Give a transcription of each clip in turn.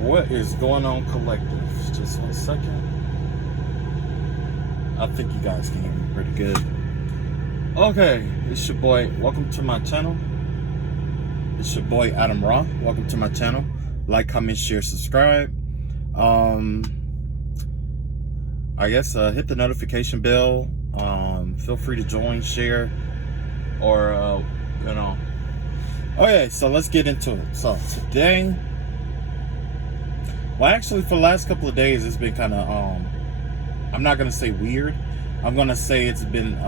What is going on, collective? Just 1 second. I think you guys can hear me pretty good. Okay, it's your boy. Welcome to my channel. It's your boy Adam Raw. Welcome to my channel. Like, comment, share, subscribe. I guess hit the notification bell. Feel free to join, share, or you know. Okay, so let's get into it. So today, well, actually, for the last couple of days, it's been kind of I'm not gonna say weird. I'm gonna say it's been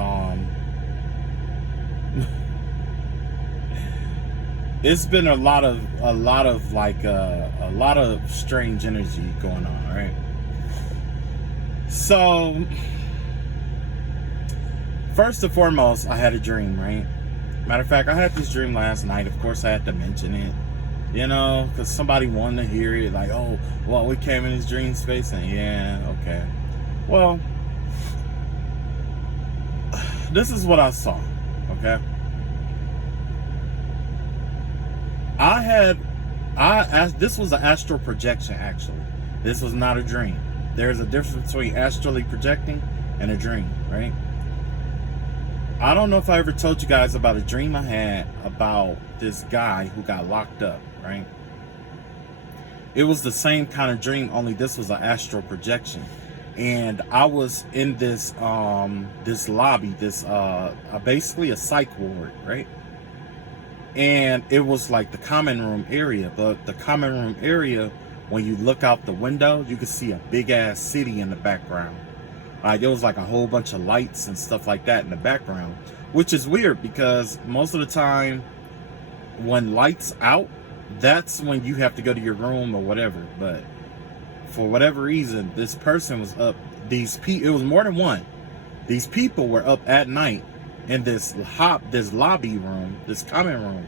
it's been a lot of strange energy going on, right? So first and foremost, I had a dream, right? Matter of fact, I had this dream last night. Of course, I had to mention it, you know, because somebody wanted to hear it. Like, oh, well, we came in his dream space, and yeah, okay. Well, this is what I saw, okay? This was an astral projection, actually. This was not a dream. There's a difference between astrally projecting and a dream, right? I don't know if I ever told you guys about a dream I had about this guy who got locked up, right? It was the same kind of dream, only this was an astral projection. And I was in this this lobby, this basically a psych ward, right? And it was like the common room area, but the common room area, when you look out the window, you can see a big ass city in the background. There was like a whole bunch of lights and stuff like that in the background, which is weird because most of the time when lights out, that's when you have to go to your room or whatever. But for whatever reason, this person was up. It was more than one. These people were up at night in this lobby room, this common room,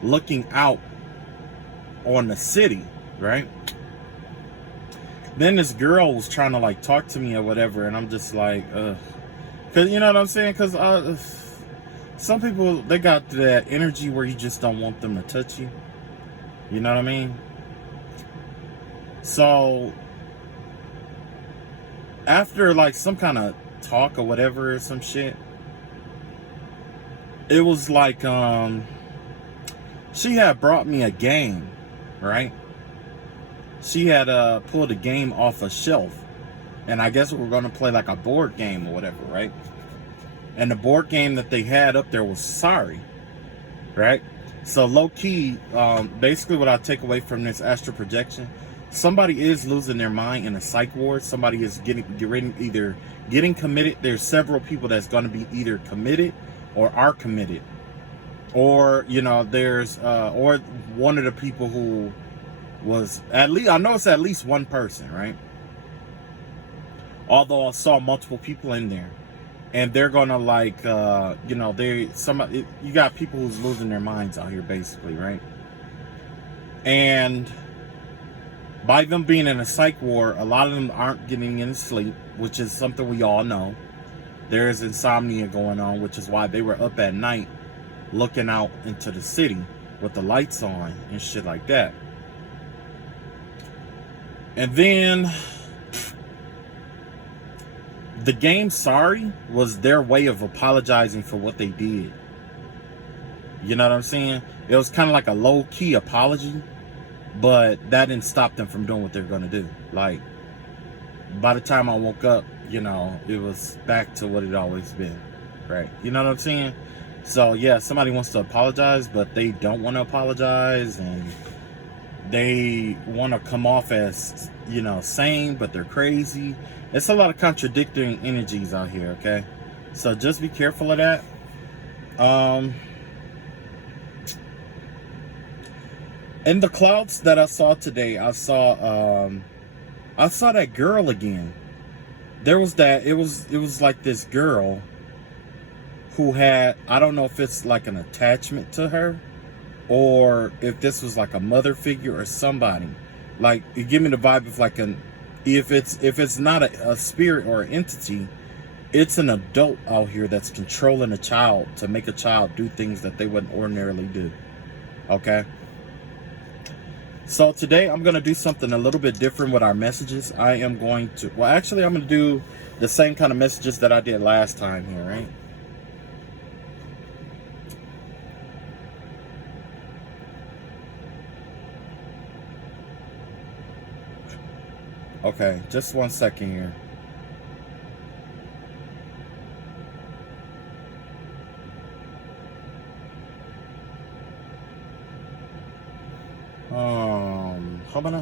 looking out on the city, right? Then this girl was trying to like talk to me or whatever, and I'm just like, cause you know what I'm saying? Cause some people, they got that energy where you just don't want them to touch you. You know what I mean? So after like some kind of talk or whatever or some shit, it was like she had brought me a game, right? She had pulled a game off a shelf, and I guess we were going to play like a board game or whatever, right? And the board game that they had up there was Sorry, right? So low key, basically what I take away from this astral projection, somebody is losing their mind in a psych ward. Somebody is either getting committed. There's several people that's going to be either committed or are committed, or you know, there's or one of the people who was I know it's at least one person, right? Although I saw multiple people in there, and they're gonna like you know, you got people who's losing their minds out here basically, right? And by them being in a psych ward, a lot of them aren't getting any sleep, which is something we all know. There is insomnia going on, which is why they were up at night looking out into the city with the lights on and shit like that. And then the game Sorry was their way of apologizing for what they did. You know what I'm saying? It was kind of like a low-key apology, but that didn't stop them from doing what they're going to do. Like, by the time I woke up, you know, it was back to what it always been, right? You know what I'm saying? So, yeah, somebody wants to apologize, but they don't want to apologize, and they want to come off as, you know, sane, but they're crazy. It's a lot of contradicting energies out here, okay? So just be careful of that. In the clouds that I saw today, I saw that girl again. There was it was like this girl who had, I don't know if it's like an attachment to her, or if this was like a mother figure or somebody. Like, it gave me the vibe of like if it's not a spirit or an entity, it's an adult out here that's controlling a child to make a child do things that they wouldn't ordinarily do. Okay? So today I'm going to do something a little bit different with our messages. I am going to, well, actually, I'm going to do the same kind of messages that I did last time here, right? Okay, just 1 second here. Humana.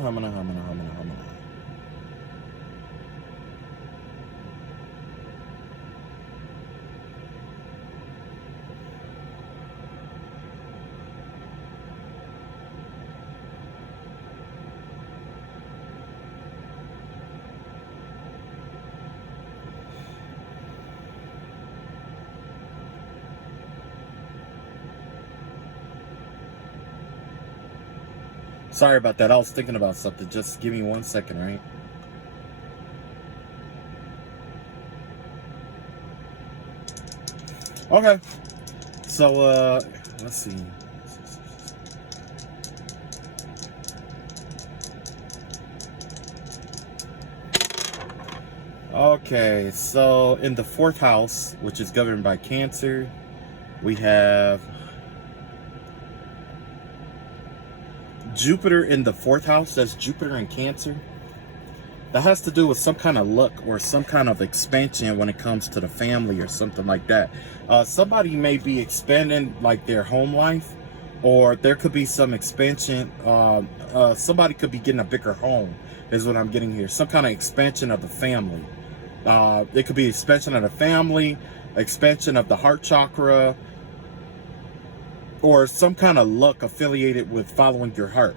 Sorry about that. I was thinking about something. Just give me 1 second, right? Okay. So, let's see. Okay, so in the 4th house, which is governed by Cancer, we have Jupiter in the 4th house. That's Jupiter in Cancer. That has to do with some kind of luck or some kind of expansion when it comes to the family or something like that. Somebody may be expanding like their home life, or there could be some expansion. Somebody could be getting a bigger home is what I'm getting here. Some kind of expansion of the family. It could be expansion of the family, expansion of the heart chakra, or some kind of luck affiliated with following your heart.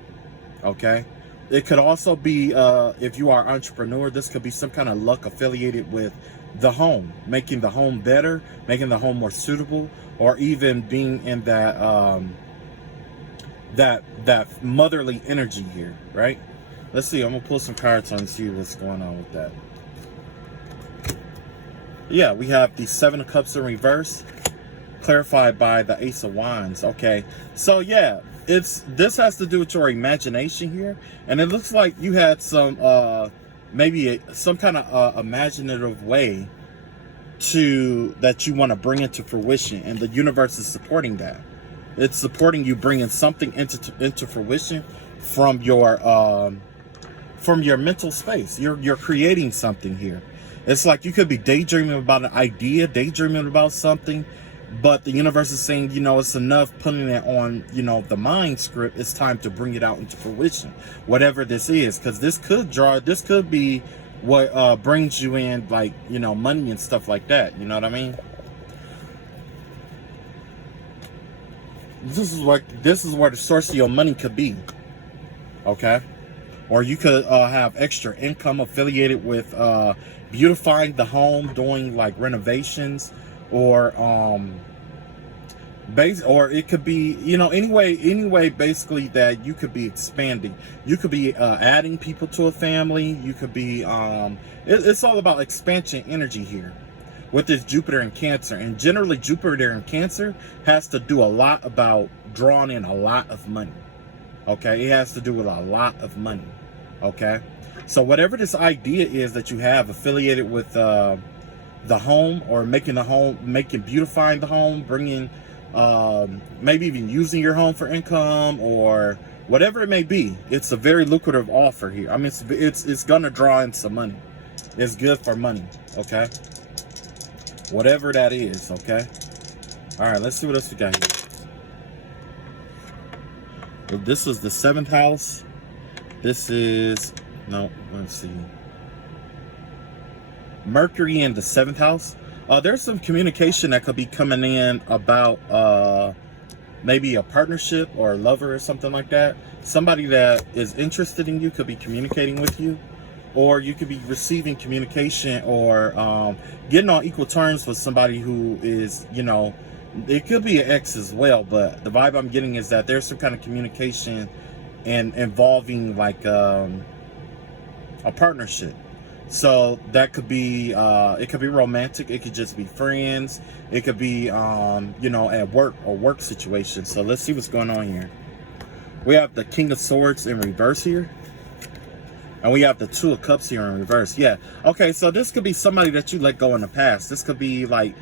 Okay. It could also be, if you are an entrepreneur, this could be some kind of luck affiliated with the home, making the home better, making the home more suitable, or even being in that that motherly energy here, right? Let's see. I'm gonna pull some cards on and see what's going on with that. Yeah, we have the 7 of Cups in reverse, clarified by the Ace of Wands. Okay, so yeah, this has to do with your imagination here, and it looks like you had some maybe some kind of imaginative way that you want to bring into fruition, and the universe is supporting that. It's supporting you bringing something into fruition from your mental space. You're creating something here. It's like you could be daydreaming about an idea, daydreaming about something, but the universe is saying, it's enough putting it on, the mind script. It's time to bring it out into fruition, whatever this is, because this could be what brings you in, like, money and stuff like that. You know what I mean? This is where the source of your money could be. Okay. Or you could have extra income affiliated with beautifying the home, doing like renovations, or or it could be, anyway, basically that you could be expanding. You could be adding people to a family. You could be, it's all about expansion energy here with this Jupiter in Cancer. And generally Jupiter in Cancer has to do a lot about drawing in a lot of money. Okay, it has to do with a lot of money. Okay, so whatever this idea is that you have affiliated with the home, or beautifying the home, bringing, maybe even using your home for income, or whatever it may be, it's a very lucrative offer here. I mean, it's gonna draw in some money. It's good for money. Okay, whatever that is. Okay, all right. Let's see what else we got here. Well, this is the 7th house. This is, let's see. Mercury in the 7th house. There's some communication that could be coming in about maybe a partnership or a lover or something like that. Somebody that is interested in you could be communicating with you, or you could be receiving communication, or getting on equal terms with somebody who is, it could be an ex as well, but the vibe I'm getting is that there's some kind of communication and involving like a partnership. So that could be it could be romantic, it could just be friends, it could be at work or work situation. So let's see what's going on here. We have the King of Swords in reverse here. And we have the Two of Cups here in reverse. Yeah. Okay, so this could be somebody that you let go in the past. This could be like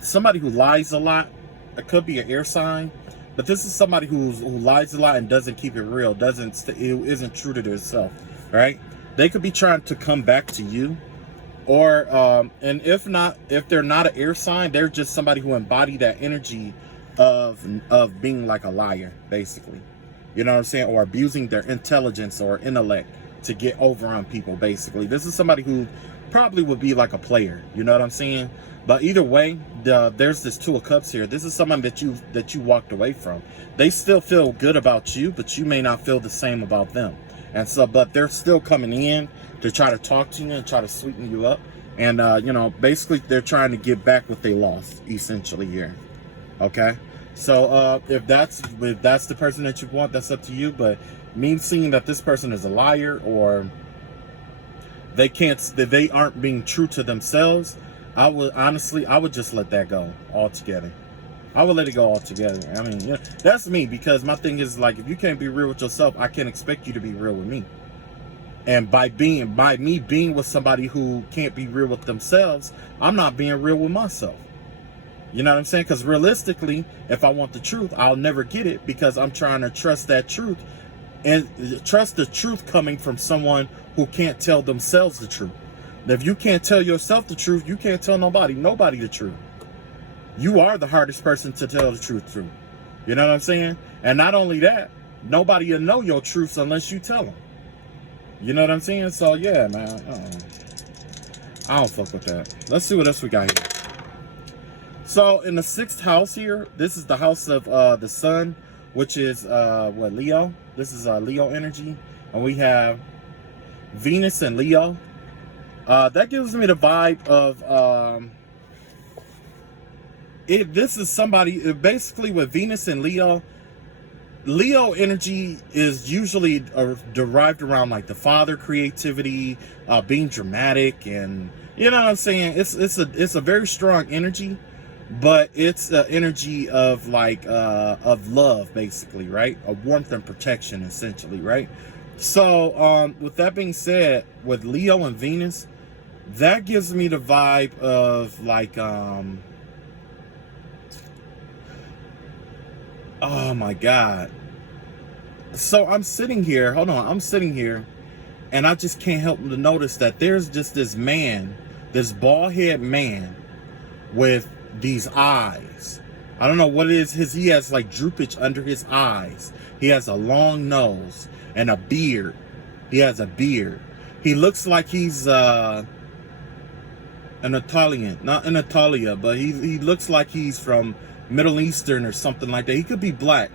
somebody who lies a lot. It could be an air sign. But this is somebody who lies a lot and doesn't keep it real. Isn't true to themselves. Right? They could be trying to come back to you. Or, and if they're not an air sign, they're just somebody who embody that energy of being like a liar, basically. You know what I'm saying? Or abusing their intelligence or intellect to get over on people, basically. This is somebody who probably would be like a player. You know what I'm saying? But either way, there's this Two of Cups here. This is someone that you walked away from. They still feel good about you, but you may not feel the same about them. And so, but they're still coming in to try to talk to you and try to sweeten you up. And, you know, basically they're trying to get back what they lost, essentially here. Okay? So, if that's the person that you want, that's up to you. But me seeing that this person is a liar, or they aren't being true to themselves, I would just let that go altogether. I would let it go altogether. I mean, yeah, that's me, because my thing is, like, if you can't be real with yourself, I can't expect you to be real with me. And by me being with somebody who can't be real with themselves, I'm not being real with myself. You know what I'm saying? Because realistically, if I want the truth, I'll never get it, because I'm trying to trust that truth, and trust the truth coming from someone who can't tell themselves the truth. If you can't tell yourself the truth, you can't tell nobody the truth. You are the hardest person to tell the truth to. You know what I'm saying? And not only that, nobody will know your truths unless you tell them. You know what I'm saying? So yeah, man, I don't fuck with that. Let's see what else we got here. So in the 6th house here, this is the house of the sun, which is Leo. This is Leo energy, and we have Venus and Leo. That gives me the vibe of this is somebody basically with Venus and Leo. Leo energy is usually derived around like the father, creativity, being dramatic, and you know what I'm saying. It's a very strong energy, but it's the energy of like of love, basically, right? A warmth and protection, essentially, right? So with that being said, with Leo and Venus, that gives me the vibe of like oh my God. So I'm sitting here, I'm sitting here, and I just can't help to notice that there's just this man, this bald head man with these eyes. I don't know what it is. He has like droopage under his eyes. He has a long nose and a beard. He has a beard. He looks like he's an Italian, not an Italia, but he looks like he's from Middle Eastern or something like that. He could be black,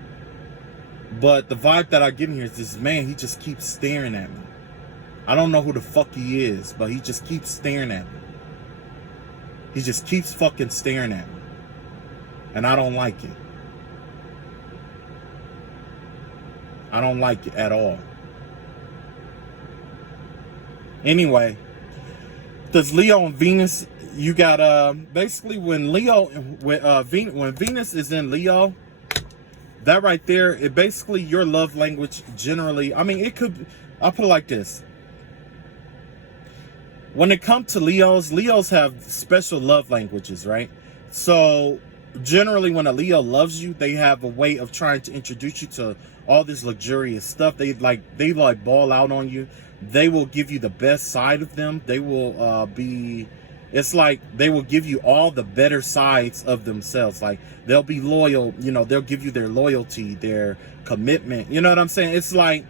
but the vibe that I get in here is this man, he just keeps staring at me. I don't know who the fuck he is, but he just keeps staring at me. He just keeps fucking staring at me, and I don't like it. I don't like it at all. Anyway, does Leo and Venus, you got basically when Venus is in Leo, that right there, it basically your love language generally, I mean, it could, I'll put it like this. When it comes to Leos have special love languages, right? So generally when a Leo loves you, they have a way of trying to introduce you to all this luxurious stuff. They ball out on you. They will give you the best side of them. They will it's like they will give you all the better sides of themselves. Like they'll be loyal, you know, they'll give you their loyalty, their commitment. You know what I'm saying? It's like,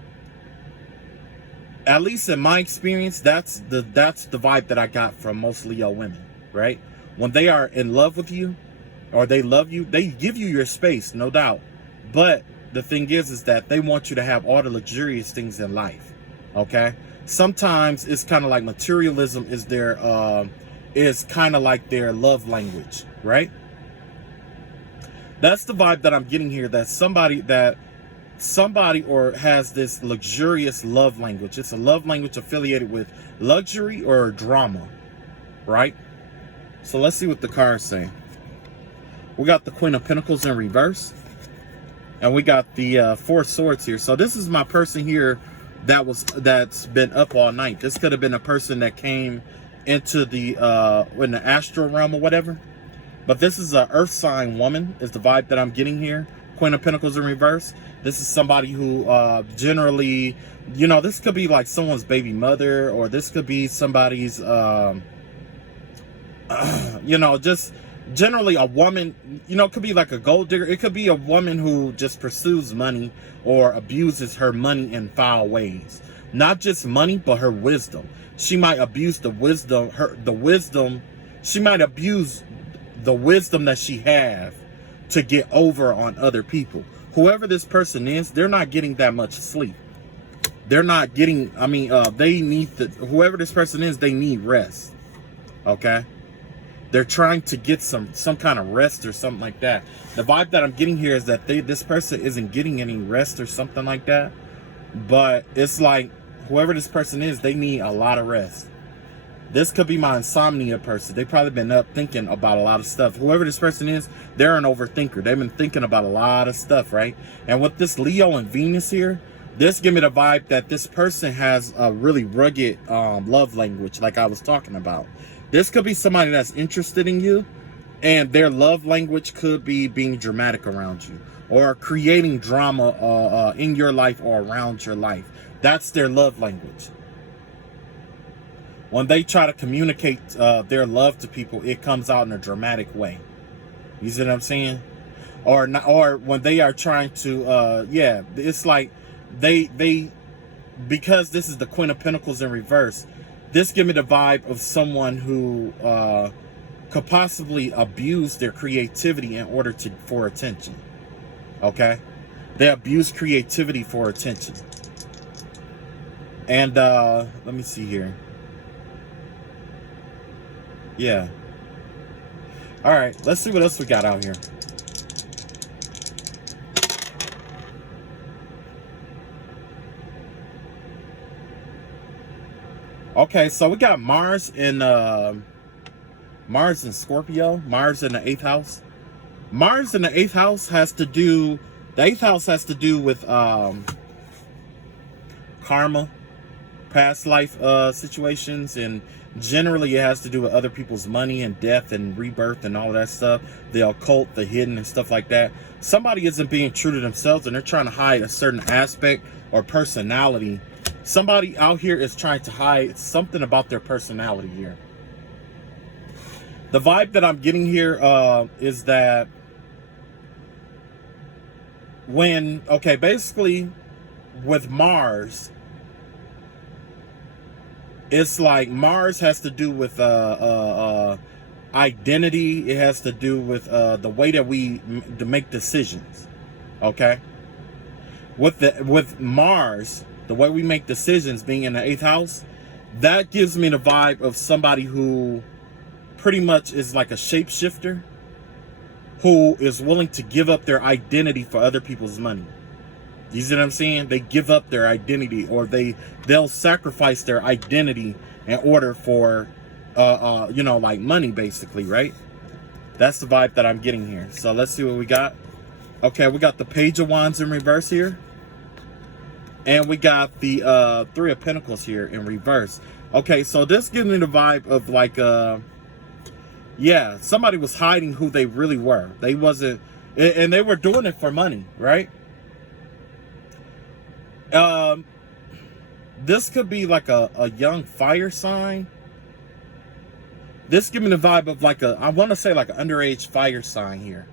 at least in my experience, that's the vibe that I got from most Leo women, right? When they are in love with you or they love you, they give you your space, no doubt. But the thing is that they want you to have all the luxurious things in life, okay? Sometimes it's kind of like materialism is their is kind of like their love language, right? That's the vibe that I'm getting here, that somebody or has this luxurious love language. It's a love language affiliated with luxury or drama, right? So let's see what the cards say. We got the Queen of Pentacles in reverse. And we got the Four Swords here. So this is my person here that's been up all night. This could have been a person that came into the in the astral realm or whatever. But this is a earth sign woman is the vibe that I'm getting here. Queen of Pentacles in reverse. This is somebody who generally, you know, this could be like someone's baby mother, or this could be somebody's you know, just generally a woman, you know, it could be like a gold digger. It could be a woman who just pursues money or abuses her money in foul ways. Not just money, but her wisdom. She might abuse the wisdom, she might abuse the wisdom that she have to get over on other people. Whoever this person is, they're not getting that much sleep. They're not getting, they need whoever this person is, they need rest. Okay? They're trying to get some kind of rest or something like that. The vibe that I'm getting here is that this person isn't getting any rest or something like that. But it's like, whoever this person is, they need a lot of rest. This could be my insomnia person. They've probably been up thinking about a lot of stuff. Whoever this person is, they're an overthinker. They've been thinking about a lot of stuff, right? And with this Leo and Venus here, this give me the vibe that this person has a really rugged love language, like I was talking about. This could be somebody that's interested in you, and their love language could be being dramatic around you, or creating drama in your life or around your life. That's their love language. When they try to communicate their love to people, it comes out in a dramatic way. You see what I'm saying? Or not, or when they are trying to, it's like they because this is the Queen of Pentacles in reverse. This give me the vibe of someone who could possibly abuse their creativity in order for attention. Okay, they abuse creativity for attention. And let me see here. Yeah. All right, let's see what else we got out here. Okay, so we got Mars in Scorpio, Mars in the 8th house. Mars in the 8th house has to do, the 8th house has to do with karma, past life situations, and generally it has to do with other people's money and death and rebirth and all of that stuff, the occult, the hidden and stuff like that. Somebody isn't being true to themselves and they're trying to hide a certain aspect or personality. Somebody out here is trying to hide something about their personality here. The vibe that I'm getting here is that basically with Mars, it's like Mars has to do with identity. It has to do with the way that we make decisions. Okay, with Mars, the way we make decisions being in the 8th house, that gives me the vibe of somebody who pretty much is like a shapeshifter, who is willing to give up their identity for other people's money. You see what I'm saying? They give up their identity, or they'll sacrifice their identity in order for like money, basically, right? That's the vibe that I'm getting here. So let's see what we got. Okay, we got the Page of Wands in reverse here. And we got the 3 of Pentacles here in reverse. Okay, so this gives me the vibe of like somebody was hiding who they really were. They wasn't, and they were doing it for money, right? This could be like a young fire sign. This gives me the vibe of like I want to say like an underage fire sign here.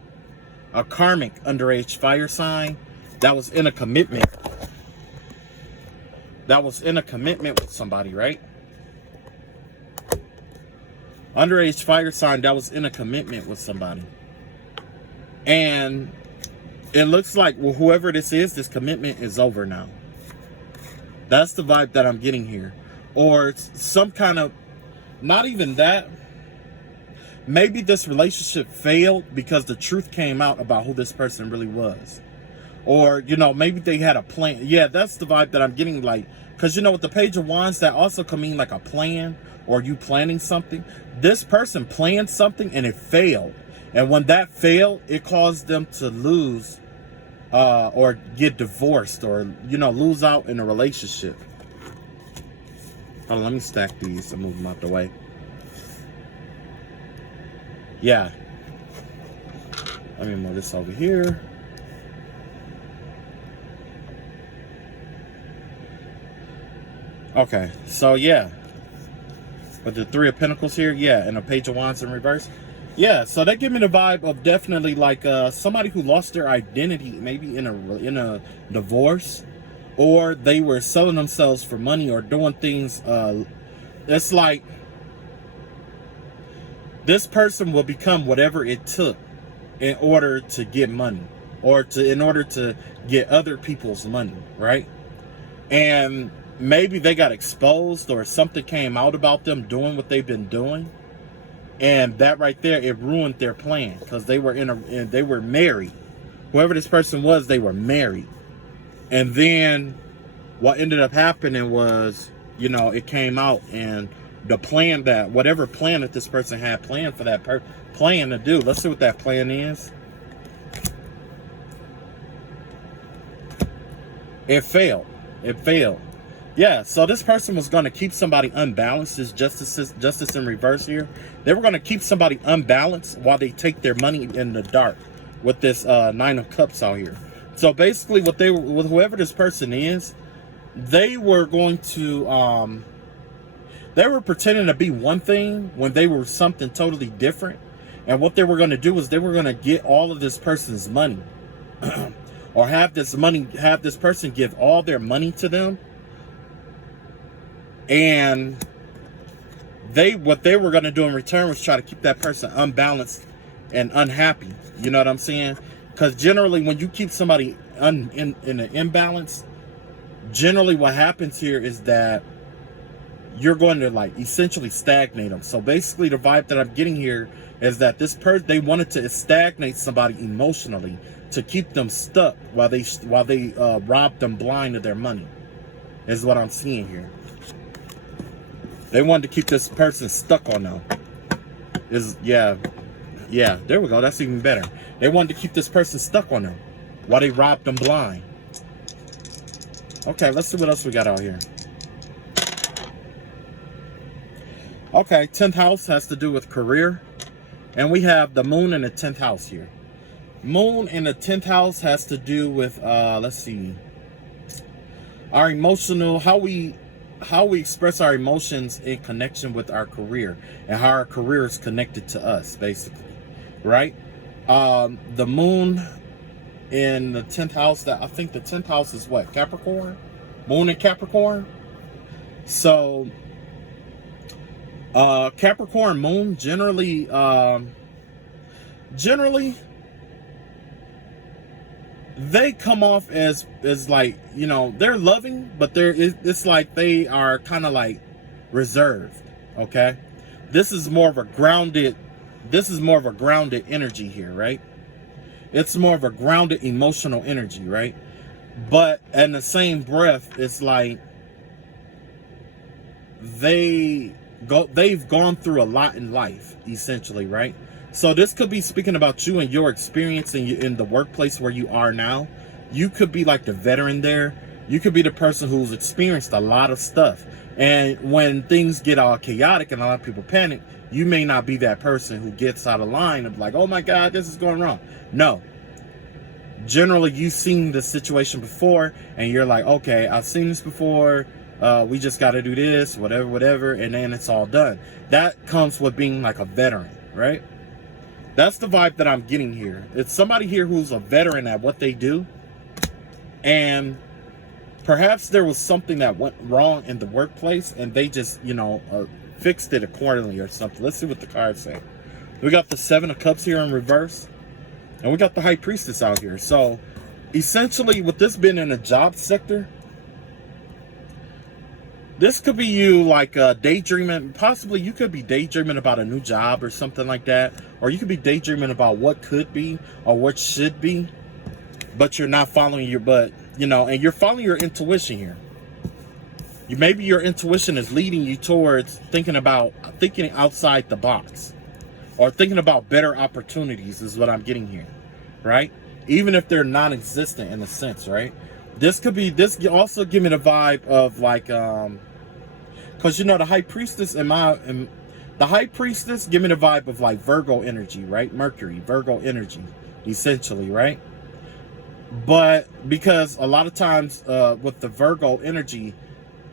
A karmic underage fire sign that was in a commitment. That was in a commitment with somebody, right? Underage fire sign that was in a commitment with somebody. And it looks like, well, whoever this is, this commitment is over now. That's the vibe that I'm getting here. Or it's some kind of, not even that. Maybe this relationship failed because the truth came out about who this person really was. Or, maybe they had a plan. Yeah, that's the vibe that I'm getting, like, because, with the Page of Wands, that also can mean like a plan, or you planning something. This person planned something and it failed. And when that failed, it caused them to lose or get divorced, or, you know, lose out in a relationship. Hold on, let me stack these and move them out the way. Yeah. Let me move this over here. Okay, so yeah. With the Three of Pentacles here, yeah, and a Page of Wands in reverse. Yeah, so that give me the vibe of definitely like somebody who lost their identity, maybe in a divorce, or they were selling themselves for money or doing things. It's like this person will become whatever it took in order to get money, or in order to get other people's money, right? And maybe they got exposed, or something came out about them doing what they've been doing, and that right there, it ruined their plan, because they were they were married. Whoever this person was, they were married, and then what ended up happening was, you know, it came out, and the plan, that whatever plan that this person had planned for that plan to do, let's see what that plan is. It failed. It failed. Yeah, so this person was going to keep somebody unbalanced. This justice in reverse here. They were going to keep somebody unbalanced while they take their money in the dark with this Nine of Cups out here. So basically with whoever this person is, they were going to, they were pretending to be one thing when they were something totally different. And what they were going to do is they were going to get all of this person's money or have this person give all their money to them. And what they were going to do in return was try to keep that person unbalanced and unhappy. You know what I'm saying? Because generally when you keep somebody in an imbalance, generally what happens here is that you're going to like essentially stagnate them. So basically the vibe that I'm getting here is that they wanted to stagnate somebody emotionally to keep them stuck while they robbed them blind of their money, is what I'm seeing here. They wanted to keep this person stuck on them. Yeah, there we go. That's even better. They wanted to keep this person stuck on them while they robbed them blind. Okay, let's see what else we got out here. Okay, 10th house has to do with career. And we have the moon in the 10th house here. Moon in the 10th house has to do with, let's see, our emotional, how we express our emotions in connection with our career, and how our career is connected to us, basically, right? The moon in the 10th house, I think the 10th house is what? Capricorn? Moon in Capricorn? So, Capricorn moon generally, they come off as like, you know, they're loving, but it's like they are kind of like reserved. Okay, this is more of a grounded energy here, right? It's more of a grounded emotional energy, right? But in the same breath, it's like they've gone through a lot in life, essentially, right? So this could be speaking about you and your experience in the workplace where you are now. You could be like the veteran there. You could be the person who's experienced a lot of stuff. And when things get all chaotic and a lot of people panic, you may not be that person who gets out of line and be like, oh my God, this is going wrong. No. Generally, you've seen this situation before and you're like, okay, I've seen this before. We just got to do this, whatever, and then it's all done. That comes with being like a veteran, right? That's the vibe that I'm getting here. It's somebody here who's a veteran at what they do, and perhaps there was something that went wrong in the workplace, and they just, you know, fixed it accordingly or something. Let's see what the cards say. We got the 7 of Cups here in reverse, and we got the High Priestess out here. So, essentially, with this being in the job sector, this could be you like daydreaming. Possibly you could be daydreaming about a new job or something like that. Or you could be daydreaming about what could be or what should be. But you're not following you know, and you're following your intuition here. Maybe your intuition is leading you towards thinking outside the box. Or thinking about better opportunities is what I'm getting here. Right? even if they're non-existent in a sense, right? This also give me the vibe of like, because you know the high priestess the high priestess give me the vibe of like Virgo energy, right? Mercury, Virgo energy, essentially, right? But because a lot of times with the Virgo energy,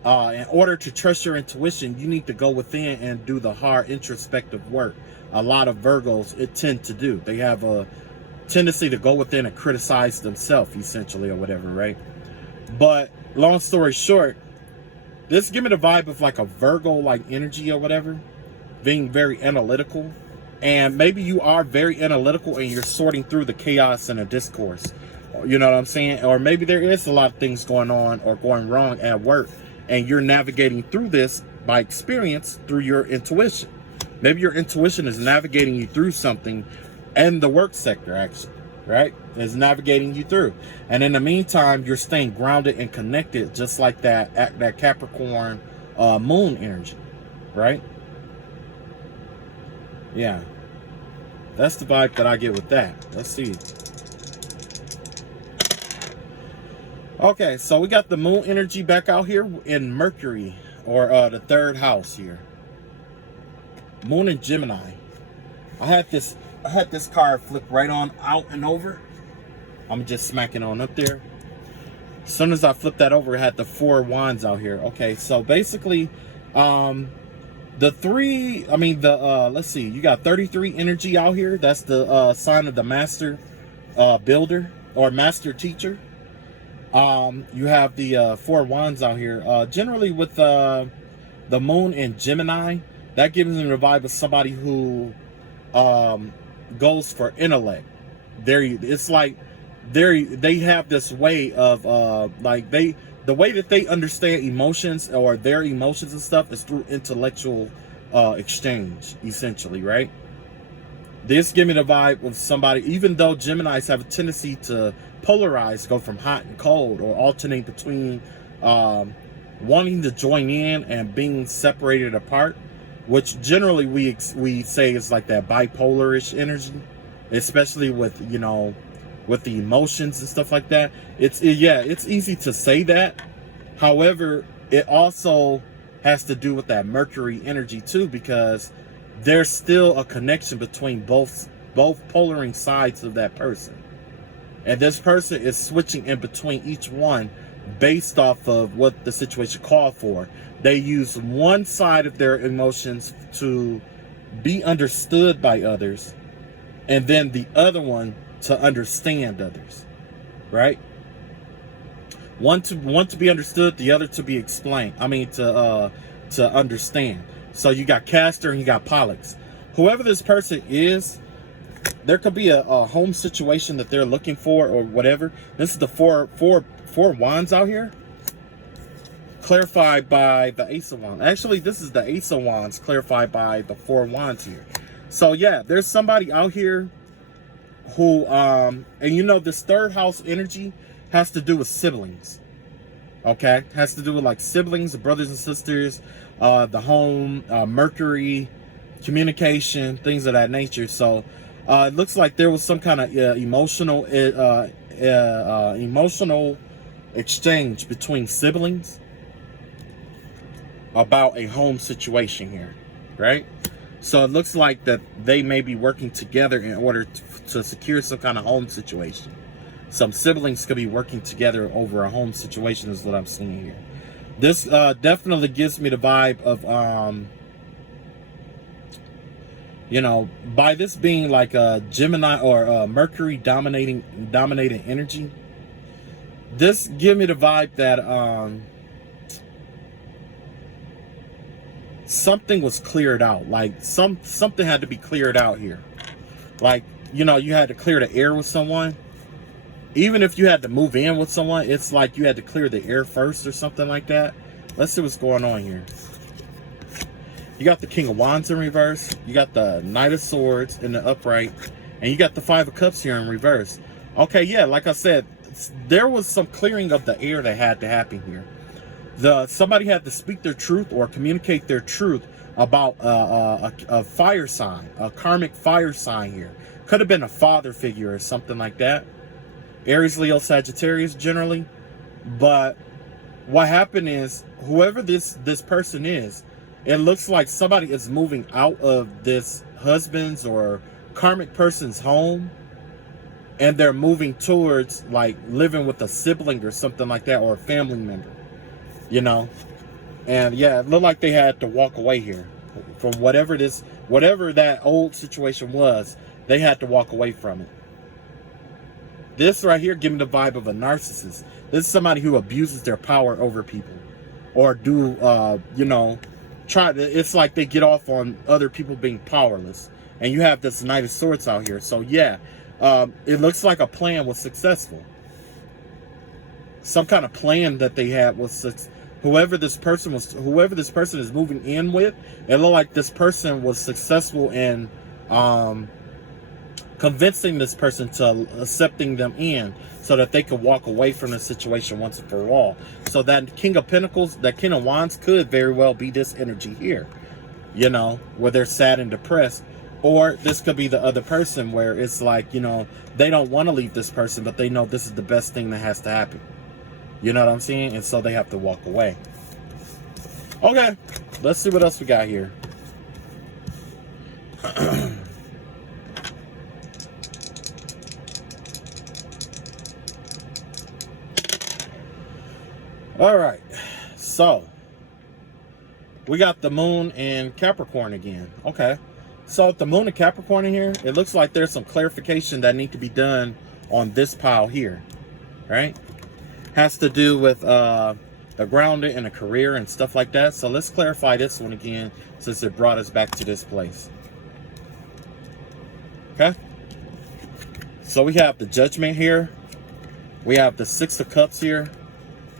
in order to trust your intuition, you need to go within and do the hard introspective work. A lot of Virgos tend to do. They have a tendency to go within and criticize themselves, essentially, or whatever, right? But long story short, this give me the vibe of like a Virgo like energy or whatever, being very analytical. And maybe you are very analytical and you're sorting through the chaos and the discourse. You know what I'm saying? Or maybe there is a lot of things going on or going wrong at work, and you're navigating through this by experience through your intuition. Maybe your intuition is navigating you through something, and the work sector actually, right, is navigating you through. And in the meantime, you're staying grounded and connected, just like that Capricorn moon energy, right? Yeah, that's the vibe that I get with that. Let's see. Okay, so we got the moon energy back out here in Mercury, or the third house here. Moon in Gemini. I had this card flip right on out and over. I'm just smacking on up there. As soon as I flipped that over, it had the 4 wands out here. Okay, so basically, let's see, you got 33 energy out here. That's the sign of the master builder or master teacher. You have the 4 wands out here. Generally with the moon in Gemini, that gives me the vibe of somebody who goes for intellect. It's like they have this way of the way that they understand emotions or their emotions and stuff is through intellectual exchange, essentially, right? This give me the vibe of somebody, even though Geminis have a tendency to polarize, go from hot and cold, or alternate between wanting to join in and being separated apart, which generally we say is like that bipolar-ish energy, especially with, you know, with the emotions and stuff like that. It's easy to say that. However, it also has to do with that Mercury energy too, because there's still a connection between both polaring sides of that person. And this person is switching in between each one based off of what the situation called for. They use one side of their emotions to be understood by others, and then the other one to understand others, right? One to be understood, the other to be explained. I mean, to understand. So you got Castor and you got Pollux. Whoever this person is, there could be a home situation that they're looking for or whatever. This is the four wands out here, clarified by the Ace of Wands. Actually, this is the Ace of Wands clarified by the 4 wands here. So yeah, there's somebody out here who, and you know, this third house energy has to do with siblings. Okay, has to do with like siblings, brothers and sisters, the home, Mercury, communication, things of that nature. So it looks like there was some kind of emotional exchange between siblings about a home situation here, right? So it looks like that they may be working together in order to secure some kind of home situation. Some siblings could be working together over a home situation is what I'm seeing here. This definitely gives me the vibe of, you know, by this being like a Gemini or a Mercury dominating energy, this give me the vibe that something was cleared out. Like something had to be cleared out here. Like, you know, you had to clear the air with someone. Even if you had to move in with someone, it's like you had to clear the air first or something like that. Let's see what's going on here. You got the King of Wands in reverse. You got the Knight of Swords in the upright. And you got the 5 of Cups here in reverse. Okay, yeah, like I said, there was some clearing of the air that had to happen here. Somebody had to speak their truth or communicate their truth about a fire sign, a karmic fire sign here. Could have been a father figure or something like that. Aries, Leo, Sagittarius generally. But what happened is, whoever this person is, it looks like somebody is moving out of this husband's or karmic person's home, and they're moving towards like living with a sibling or something like that, or a family member, you know. And yeah, it looked like they had to walk away here from whatever that old situation was. They had to walk away from it. This right here giving the vibe of a narcissist. This is somebody who abuses their power over people, or it's like they get off on other people being powerless. And you have this Knight of Swords out here. So yeah, it looks like a plan was successful. Some kind of plan that they had was successful. Whoever this person is moving in with, it looked like this person was successful in convincing this person to accepting them in, so that they could walk away from the situation once and for all. So that King of Pentacles, that King of Wands could very well be this energy here, you know, where they're sad and depressed. Or this could be the other person where it's like, you know, they don't want to leave this person, but they know this is the best thing that has to happen. You know what I'm saying? And so they have to walk away. Okay, let's see what else we got here. All right, so we got the moon and Capricorn again. Okay, so the moon and Capricorn in here, it looks like there's some clarification that need to be done on this pile here, right? Has to do with the grounding and a career and stuff like that. So let's clarify this one again, since it brought us back to this place. Okay, so we have the Judgment here, we have the Six of Cups here,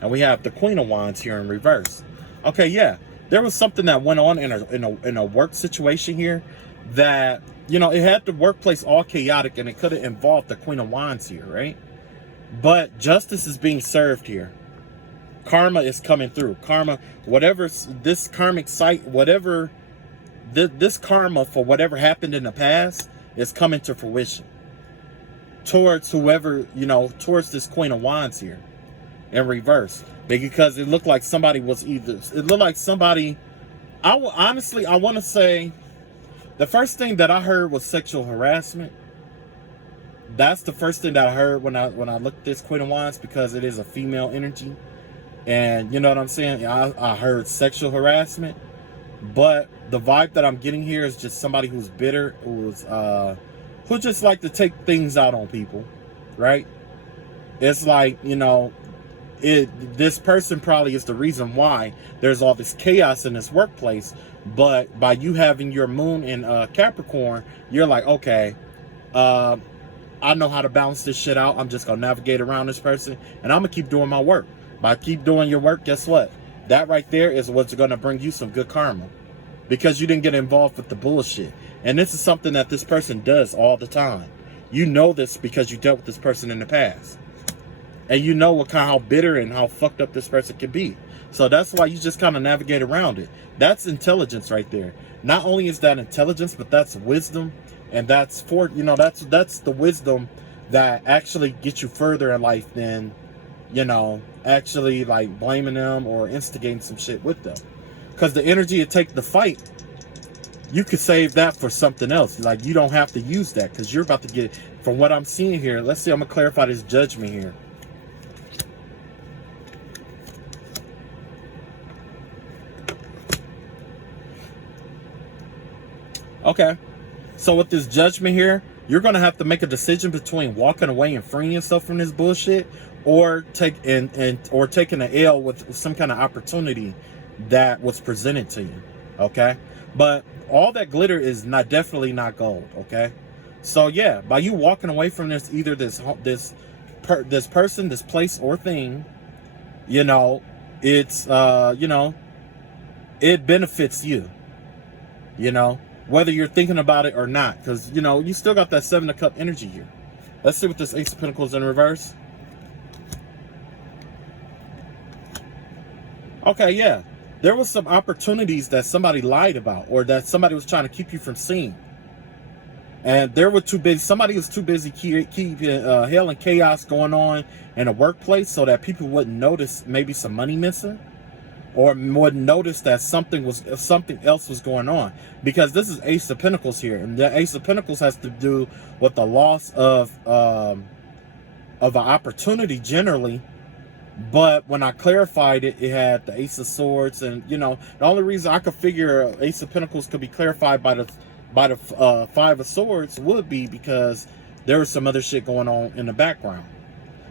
and we have the Queen of Wands here in reverse. Okay, yeah, there was something that went on in a work situation here that, you know, it had the workplace all chaotic, and it could have involved the Queen of Wands here, right? But justice is being served here. Karma is coming through. Karma, whatever this karmic site, whatever this karma for whatever happened in the past is coming to fruition towards whoever, you know, towards this Queen of Wands here in reverse. Because it looked like somebody was honestly, I want to say the first thing that I heard was sexual harassment. That's the first thing that I heard when I looked at this Queen of Wands, because it is a female energy. And you know what I'm saying? I heard sexual harassment. But the vibe that I'm getting here is just somebody who's bitter, who just like to take things out on people, right? It's like, you know, this person probably is the reason why there's all this chaos in this workplace. But by you having your moon in Capricorn, you're like, okay, I know how to balance this shit out. I'm just going to navigate around this person, and I'm going to keep doing my work. By keep doing your work, guess what? That right there is what's going to bring you some good karma, because you didn't get involved with the bullshit. And this is something that this person does all the time. You know this because you dealt with this person in the past. And you know how bitter and how fucked up this person can be. So that's why you just kind of navigate around it. That's intelligence right there. Not only is that intelligence, but that's wisdom. And that's that's the wisdom that actually gets you further in life than, you know, actually like blaming them or instigating some shit with them. Because the energy it takes to fight, you could save that for something else. Like, you don't have to use that, because you're about to get, from what I'm seeing here, let's see, I'm going to clarify this Judgment here. Okay. So with this Judgment here, you're going to have to make a decision between walking away and freeing yourself from this bullshit, or taking an L with some kind of opportunity that was presented to you. Okay? But all that glitter is definitely not gold, okay? So yeah, by you walking away from this, either this person, this place or thing, you know, it's you know, it benefits you. You know, whether you're thinking about it or not, because, you know, you still got that Seven of Cups energy here. Let's see what this Ace of Pentacles in reverse. Okay, yeah. There was some opportunities that somebody lied about, or that somebody was trying to keep you from seeing. And they were too busy. Somebody was too busy keeping hell and chaos going on in a workplace so that people wouldn't notice maybe some money missing, or wouldn't notice that something else was going on. Because this is Ace of Pentacles here, and the Ace of Pentacles has to do with the loss of an opportunity generally. But when I clarified it, it had the Ace of Swords, and you know, the only reason I could figure Ace of Pentacles could be clarified by the Five of Swords would be because there was some other shit going on in the background.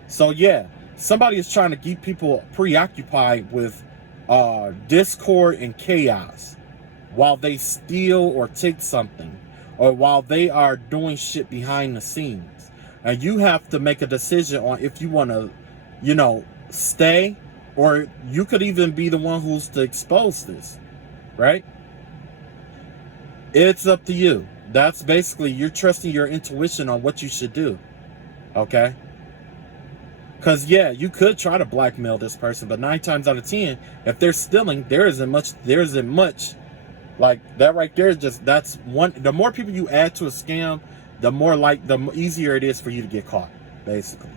So yeah, somebody is trying to keep people preoccupied with discord and chaos while they steal or take something, or while they are doing shit behind the scenes. And you have to make a decision on if you want to, you know, stay, or you could even be the one who's to expose this, right? It's up to you. That's basically, you're trusting your intuition on what you should do. Okay? Because, yeah, you could try to blackmail this person, but 9 times out of 10, if they're stealing, there isn't much. Like, that right there is just, that's one. The more people you add to a scam, the easier it is for you to get caught, basically.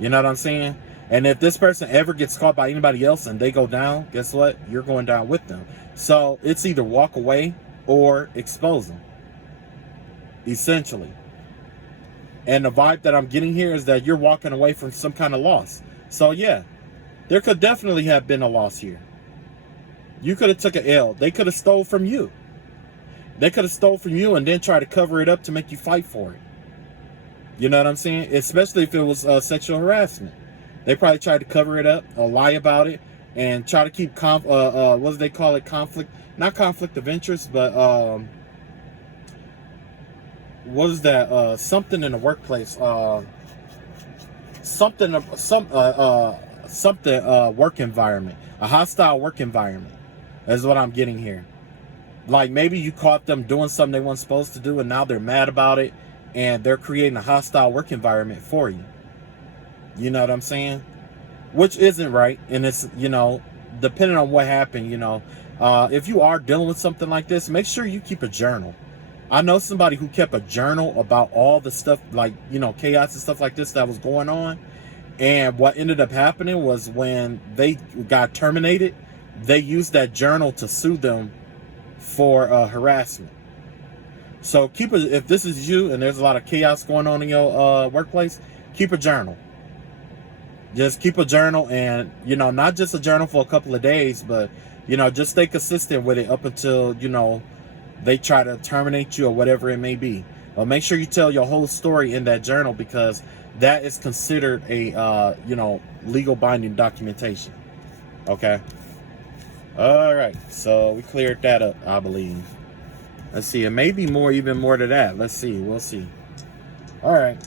You know what I'm saying? And if this person ever gets caught by anybody else and they go down, guess what? You're going down with them. So, it's either walk away or expose them, essentially. And the vibe that I'm getting here is that you're walking away from some kind of loss. So yeah, there could definitely have been a loss here. You could have took an L. They could have stole from you. They could have stole from you and then try to cover it up to make you fight for it. You know what I'm saying? Especially if it was sexual harassment. They probably tried to cover it up or lie about it and try to keep what do they call it? Not conflict of interest, but what is that? Something in the workplace. Something work environment. A hostile work environment is what I'm getting here. Like maybe you caught them doing something they weren't supposed to do, and now they're mad about it, and they're creating a hostile work environment for you. You know what I'm saying? Which isn't right, and it's, you know, depending on what happened, you know. If you are dealing with something like this, make sure you keep a journal. I know somebody who kept a journal about all the stuff, like, you know, chaos and stuff like this that was going on. And what ended up happening was when they got terminated, they used that journal to sue them for harassment. So if this is you and there's a lot of chaos going on in your workplace, keep a journal. Just keep a journal, and, you know, not just a journal for a couple of days, but, you know, just stay consistent with it up until, you know, they try to terminate you or whatever it may be. But make sure you tell your whole story in that journal, because that is considered a, you know, legal binding documentation. Okay. All right. So we cleared that up, I believe. Let's see. It may be even more to that. Let's see. We'll see. All right.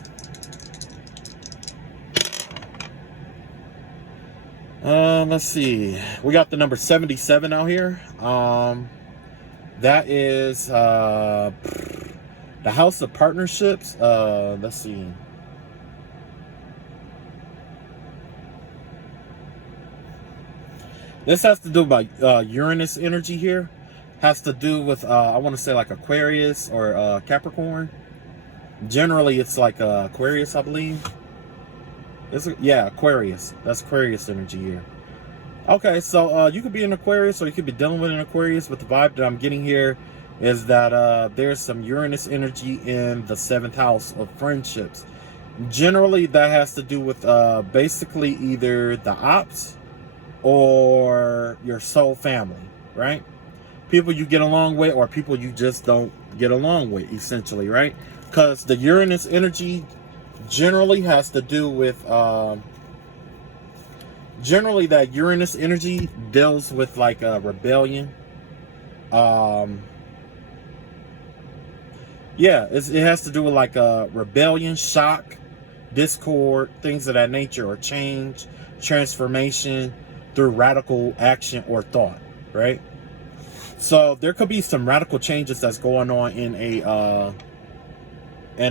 Let's see. We got the number 77 out here. That is the House of Partnerships. Let's see. This has to do with Uranus energy here. Has to do with I want to say like Aquarius or Capricorn. Generally, it's like Aquarius, I believe. Yeah, Aquarius. That's Aquarius energy here. Okay, so you could be an Aquarius, or you could be dealing with an Aquarius, but the vibe that I'm getting here is that there's some Uranus energy in the 7th house of friendships. Generally, that has to do with basically either the ops or your soul family, right? People you get along with, or people you just don't get along with, essentially, right? Because the Uranus energy generally has to do with generally that Uranus energy deals with like a rebellion. Yeah, it has to do with like a rebellion, shock, discord, things of that nature, or change, transformation through radical action or thought, right? So there could be some radical changes that's going on in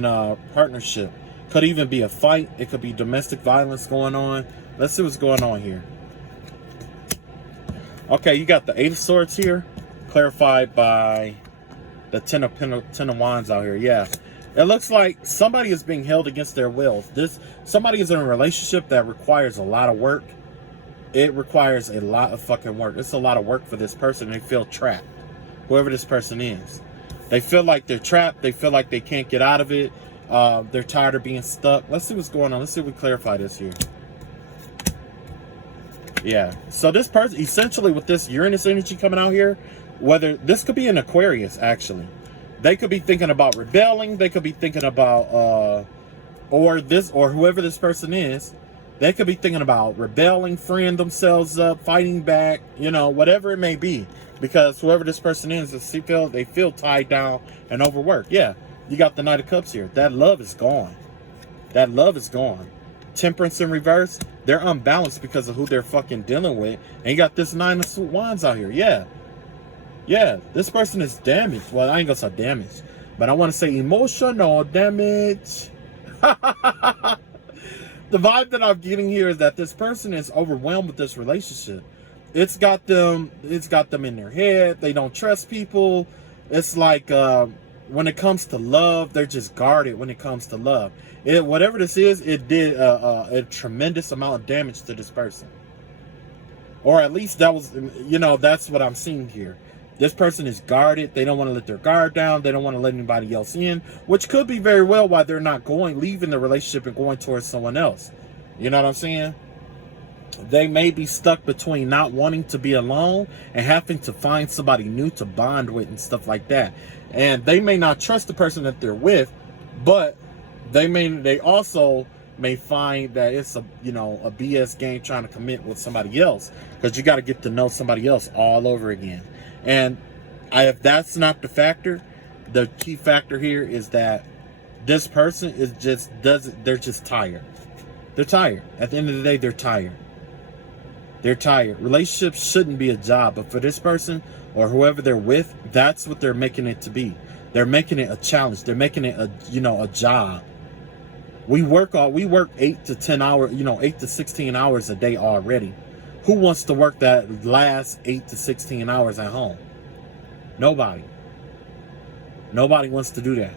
a partnership. Could even be a fight. It could be domestic violence going on. Let's see what's going on here. Okay, you got the 8 of Swords here, clarified by The Ten of Wands out here. Yeah. It looks like somebody is being held against their will. Somebody is in a relationship that requires a lot of work. It requires a lot of fucking work. It's a lot of work for this person. They feel trapped. Whoever this person is. They feel like they're trapped. They feel like they can't get out of it. They're tired of being stuck. Let's see what's going on. Let's see if we clarify this here. Yeah. So this person, essentially with this Uranus energy coming out here, whether this could be an Aquarius, actually. They could be thinking about rebelling. They could be thinking about, or whoever this person is, they could be thinking about rebelling, freeing themselves up, fighting back, you know, whatever it may be. Because whoever this person is, they feel tied down and overworked. Yeah, you got the Knight of Cups here. That love is gone. That love is gone. Temperance in reverse, they're unbalanced because of who they're fucking dealing with. And you got this Nine of Wands out here. Yeah. Yeah, this person is damaged. Well, I ain't gonna say damaged, but I want to say emotional damage. The vibe that I'm getting here is that this person is overwhelmed with this relationship. It's got them in their head. They don't trust people. It's like when it comes to love, they're just guarded when it comes to love. Whatever this is, it did a tremendous amount of damage to this person. Or at least that was, you know, that's what I'm seeing here. This person is guarded. They don't want to let their guard down. They don't want to let anybody else in, which could be very well why they're not leaving the relationship and going towards someone else. You know what I'm saying? They may be stuck between not wanting to be alone and having to find somebody new to bond with and stuff like that. And they may not trust the person that they're with, but they also may find that it's a BS game trying to commit with somebody else, because you got to get to know somebody else all over again. And if that's not the factor, the key factor here is that this person they're just tired. They're tired. At the end of the day, they're tired. They're tired. Relationships shouldn't be a job, but for this person or whoever they're with, that's what they're making it to be. They're making it a challenge. They're making it a job. We work 8 to 10 hours, 8 to 16 hours a day already. Who wants to work that last 8 to 16 hours at home? Nobody. Nobody wants to do that.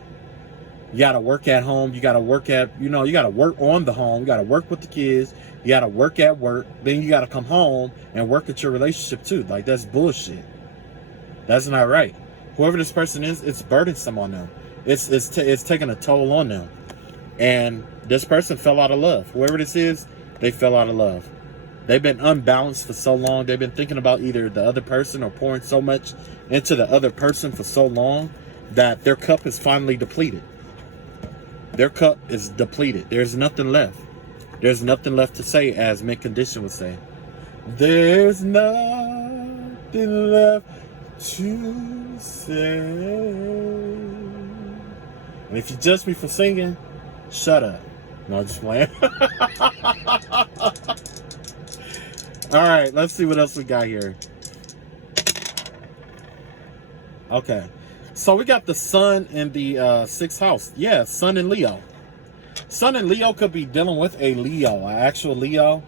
You got to work at home. You got to work you got to work on the home. You got to work with the kids. You got to work at work. Then you got to come home and work at your relationship too. Like, that's bullshit. That's not right. Whoever this person is, it's burdensome on them. It's taking a toll on them. And this person fell out of love. Whoever this is, they fell out of love. They've been unbalanced for so long. They've been thinking about either the other person or pouring so much into the other person for so long that their cup is finally depleted. Their cup is depleted. There's nothing left. There's nothing left to say, as Mint Condition would say. There's nothing left to say. And if you judge me for singing, shut up. No, just playing. All right, let's see what else we got here. Okay, so we got the Sun in the 6th house. Yeah, Sun in Leo. Sun in Leo could be dealing with a Leo, an actual Leo.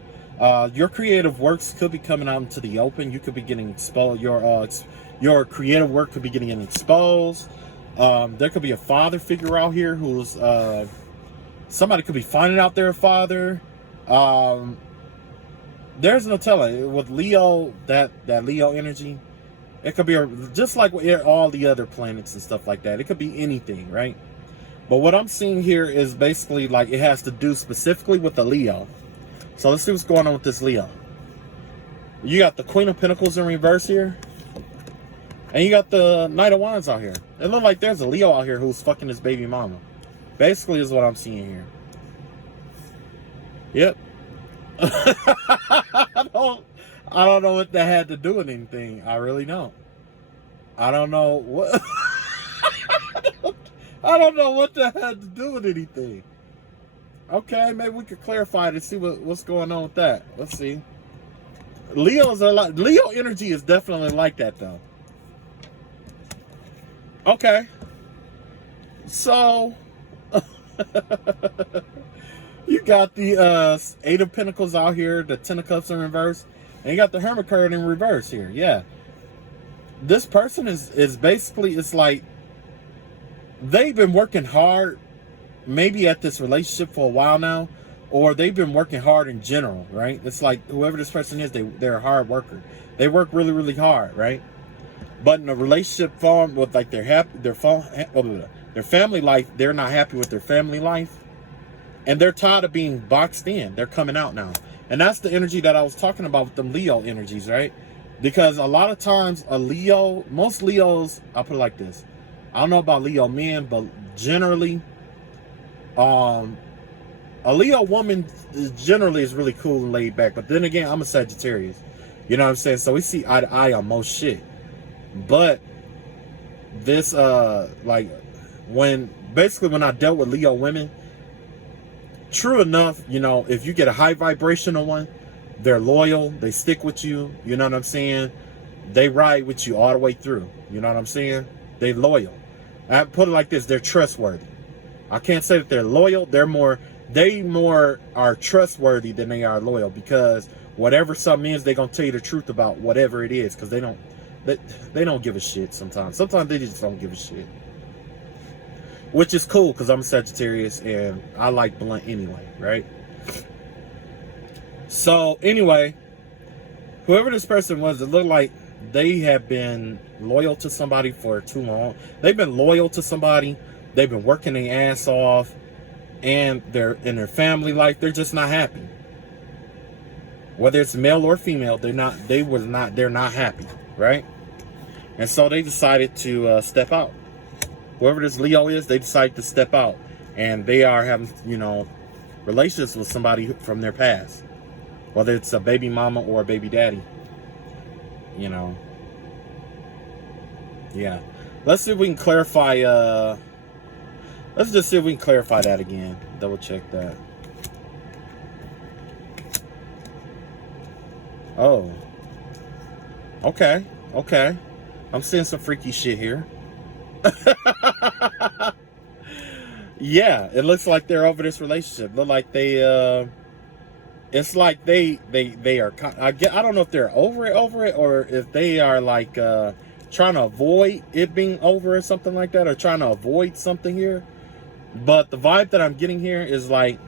Your creative works could be coming out into the open. You could be getting exposed. Your creative work could be getting exposed. There could be a father figure out here who's somebody could be finding out their father. There's no telling. With Leo, that Leo energy, it could be just like with all the other planets and stuff like that. It could be anything, right? But what I'm seeing here is basically like it has to do specifically with the Leo. So let's see what's going on with this Leo. You got the Queen of Pentacles in reverse here. And you got the Knight of Wands out here. It looks like there's a Leo out here who's fucking his baby mama. Basically is what I'm seeing here. Yep. I don't know what that had to do with anything. I really don't. I don't know what I don't know what that had to do with anything. Okay, maybe we could clarify to see what's going on with that. Let's see. Leo energy is definitely like that though. Okay. So you got the 8 of Pentacles out here, the 10 of Cups in reverse, and you got the Hermit card in reverse here. Yeah. This person is basically, it's like they've been working hard, maybe at this relationship for a while now, or they've been working hard in general, right? It's like whoever this person is, they're a hard worker. They work really, really hard, right? But in a relationship form with like their family life, they're not happy with their family life, and they're tired of being boxed in. They're coming out now, and that's the energy that I was talking about with them Leo energies, right? Because a lot of times most Leos, I'll put it like this. I don't know about Leo men, but generally, a Leo woman generally is really cool and laid back. But then again, I'm a Sagittarius. You know what I'm saying? So we see eye to eye on most shit. But this, like, when I dealt with Leo women, true enough, you know, if you get a high vibrational one, they're loyal, they stick with you, you know what I'm saying? They ride with you all the way through, you know what I'm saying? They loyal. I put it like this, they're trustworthy. I can't say that they're loyal, they more are trustworthy than they are loyal, because whatever something is, they're gonna tell you the truth about whatever it is, because they don't give a shit sometimes. Sometimes they just don't give a shit. Which is cool, because I'm a Sagittarius and I like blunt anyway, right? So anyway, whoever this person was, it looked like they have been loyal to somebody for too long. They've been loyal to somebody. They've been working their ass off, and they're in their family life. They're just not happy. Whether it's male or female, they're not happy, right? And so they decided to step out. Whoever this Leo is, they decided to step out, and they are having, you know, relationships with somebody from their past. Whether it's a baby mama or a baby daddy, you know. Yeah. Let's see if we can clarify, let's just see if we can clarify that again. Double check that. Oh. Okay. Okay. I'm seeing some freaky shit here. Yeah, it looks like they're over this relationship. Look like they, it's like they are, I don't know if they're over it, or if they are like trying to avoid it being over or something like that, or trying to avoid something here. But the vibe that I'm getting here is like,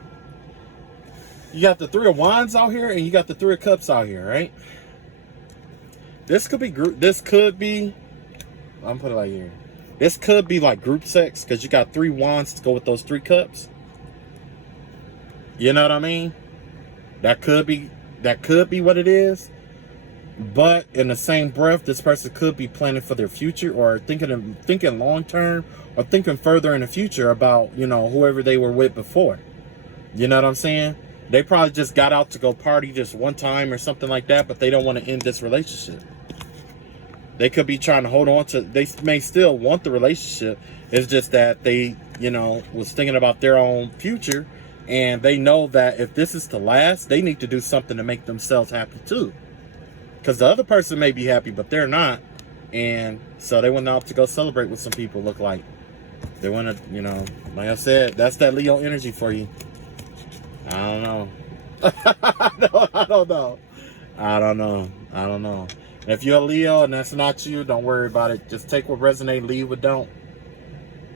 you got the Three of Wands out here, and you got the Three of Cups out here, right? This could be, I'm putting it like here. This could be like group sex, because you got 3 wands to go with those 3 cups. You know what I mean? That could be what it is. But in the same breath, this person could be planning for their future, or thinking long term, or thinking further in the future about, you know, whoever they were with before. You know what I'm saying? They probably just got out to go party just one time or something like that, but they don't want to end this relationship. They could be trying to hold on to, they may still want the relationship. It's just that they, you know, was thinking about their own future, and they know that if this is to last, they need to do something to make themselves happy too. Because the other person may be happy, but they're not. And so they went out to go celebrate with some people, look like. They want to, you know, like I said, that's that Leo energy for you. I don't know. I don't know. And if you're a Leo and that's not you, don't worry about it. Just take what resonate, leave what don't.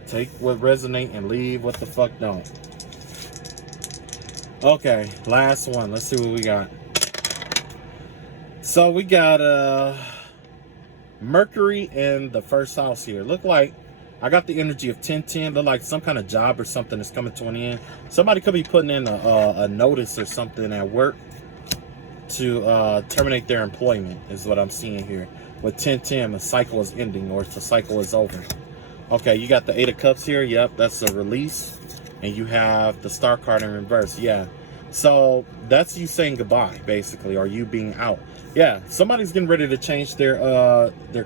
Take what resonate and leave what the fuck don't. Okay, last one. Let's see what we got. So we got Mercury in the first house here. Look like I got the energy of 1010. Look like some kind of job or something is coming to an end. Somebody could be putting in a notice or something at work to terminate their employment, is what I'm seeing here. With 1010, the cycle is ending, or the cycle is over. Okay, you got the 8 of Cups here. Yep, that's a release. And you have the Star card in reverse. Yeah. So that's you saying goodbye, basically, or you being out. Yeah, somebody's getting ready to change their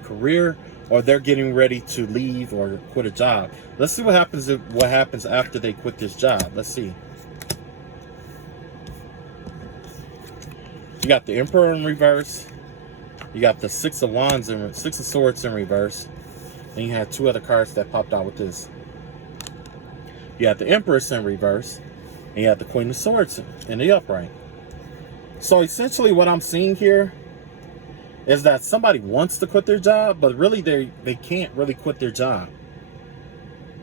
career, or they're getting ready to leave or quit a job. Let's see what happens after they quit this job. Let's see. You got the Emperor in reverse. You got the Six of Swords in reverse. And you have 2 other cards that popped out with this. You have the Empress in reverse. And you have the Queen of Swords in the upright. So essentially what I'm seeing here is that somebody wants to quit their job, but really they can't really quit their job.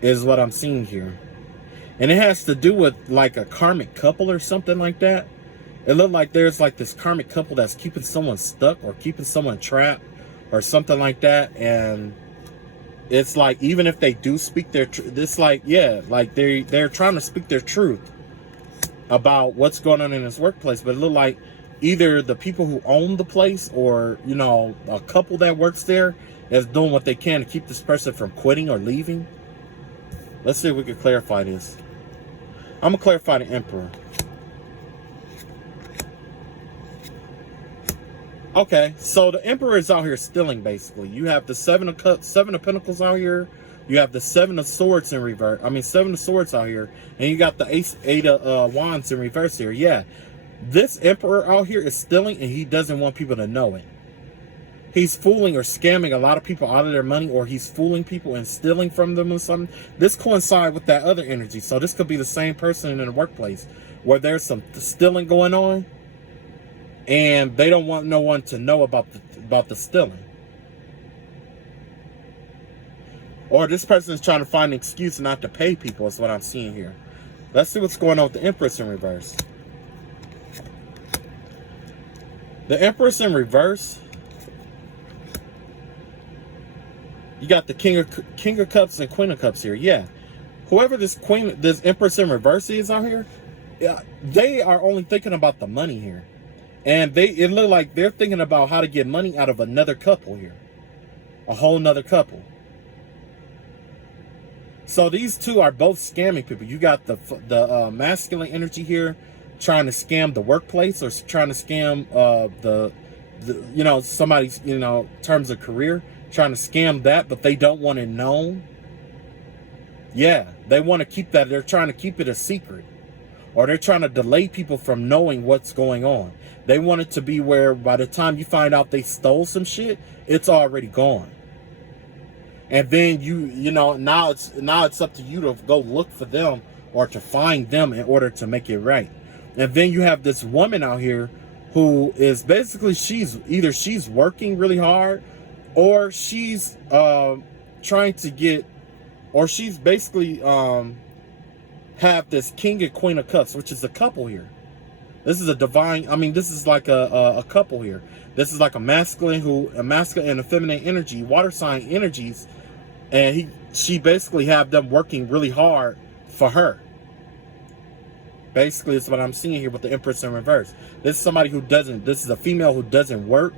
is what I'm seeing here. And it has to do with like a karmic couple or something like that. It looked like there's like this karmic couple that's keeping someone stuck or keeping someone trapped or something like that. And it's like, even if they do speak their truth, it's like, yeah, like they're trying to speak their truth about what's going on in this workplace. But it looked like either the people who own the place or, you know, a couple that works there is doing what they can to keep this person from quitting or leaving. Let's see if we can clarify this. I'm going to clarify the Emperor. Okay, so the Emperor is out here stealing, basically. You have the Seven of Pentacles out here. You have the Seven of Swords in reverse. Seven of Swords out here. And you got the Eight of Wands in reverse here. Yeah, this Emperor out here is stealing, and he doesn't want people to know it. He's fooling or scamming a lot of people out of their money, or he's fooling people and stealing from them or something. This coincides with that other energy. So this could be the same person in the workplace where there's some stealing going on, and they don't want no one to know about the stealing. Or this person is trying to find an excuse not to pay people is what I'm seeing here. Let's see what's going on with the Empress in reverse. The Empress in reverse, you got the King of Cups and Queen of Cups here. Yeah. Whoever this Empress in reverse is out here, yeah, they are only thinking about the money here. And it look like they're thinking about how to get money out of another couple here. A whole nother couple. So these two are both scamming people. You got the masculine energy here trying to scam the workplace, or trying to scam the you know, somebody's, you know, terms of career, trying to scam that, but they don't want it known. Yeah, they want to keep that. They're trying to keep it a secret, or they're trying to delay people from knowing what's going on. They want it to be where by the time you find out they stole some shit, it's already gone. And then you know, now it's up to you to go look for them or to find them in order to make it right. And then you have this woman out here who is basically, she's working really hard, or she's trying to get, or she's basically have this King and Queen of Cups, which is a couple here. This is a divine, this is like a couple here. This is like a masculine and a feminine energy, water sign energies, and she basically have them working really hard for her. Basically, it's what I'm seeing here with the Empress in reverse. This is somebody who doesn't, this is a female who doesn't work,